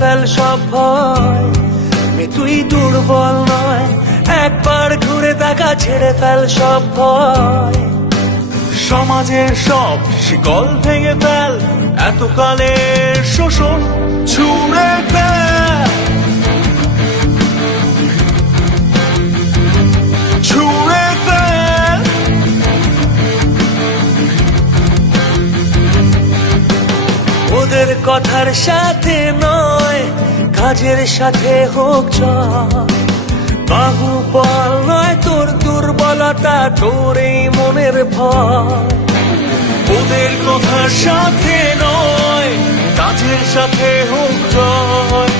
Fail সব ভয়। তুই দুর্বল নয়, একবার ঘুরে তাকা, ছেড়ে ফেল সব ভয়। সমাজের সব শিকল ভেঙে ফেল, এতকালের শোষণ ছুঁড়ে ফেল, ছুঁড়ে ফেল। ওদের কথার সাথে নয়, কাজের সাথে হোক জয়। বাহুবল নয় তোর দুর্বলতা, তোর এই মনের ভয়। ওদের কথার সাথে নয়, কাজের সাথে হোক জয়।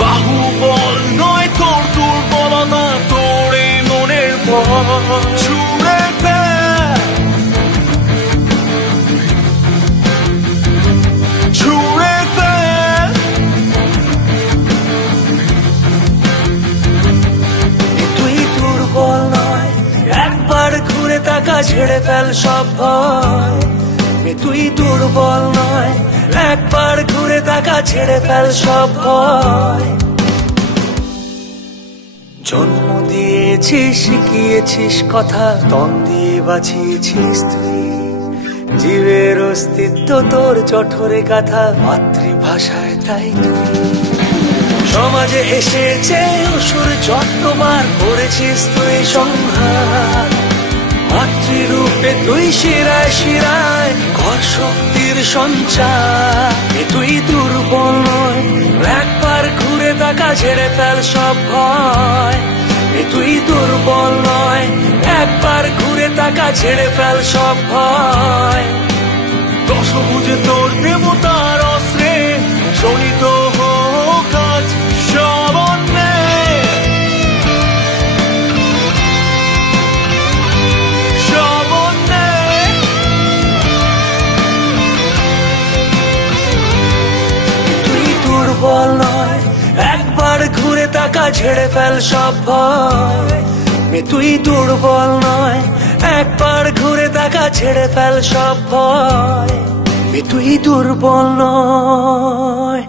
বাহুবল নয় তোর দুর্বলতা, তোর এই মনের ভয়। ছুঁড়ে ফেল, ছুঁড়ে ফেল। তুই দুর্বল নয়, একবার ঘুরে তাকা, ছেড়ে ফেল সব ভয়। তুই দুর্বল নয়, একবার ঘুরে তাকা, ছেড়ে ফেল সব ভয়। জন্ম দিয়েছিস, শিখিয়েছিস কথা, তন দিয়ে বাঁচিয়েছিস তুই। জীবের অস্তিত্ব তোর জঠরে গাথা, মাতৃভাষায় তাই তুই। সমাজে এসেছে অসুর, যতবার করেছিস তুই সংহার। মাতৃরূপে তুই শিরায় শিরায় কর শক্তির সঞ্চার। তুই দুর্বল নয়, একবার ঘুরে তাকা, ছেড়ে ফেল সব ভয়। তুই দুর্বল নয়, একবার ঘুরে তাকা, ছেড়ে ফেল সব ভয়। দশভুজে তোর দেবতার অস্ত্রে শোণিত হোক আজ সব অন্যায়, সব অন্যায়। তুই দুর্বল নয়, একবার ঘুরে তাকা, ছেড়ে ফেল সব ভয়। তুই দুর্বল নয়, একবার ঘুরে তাকা, ছেড়ে ফেল সব ভয়। তুই দুর্বল নয়।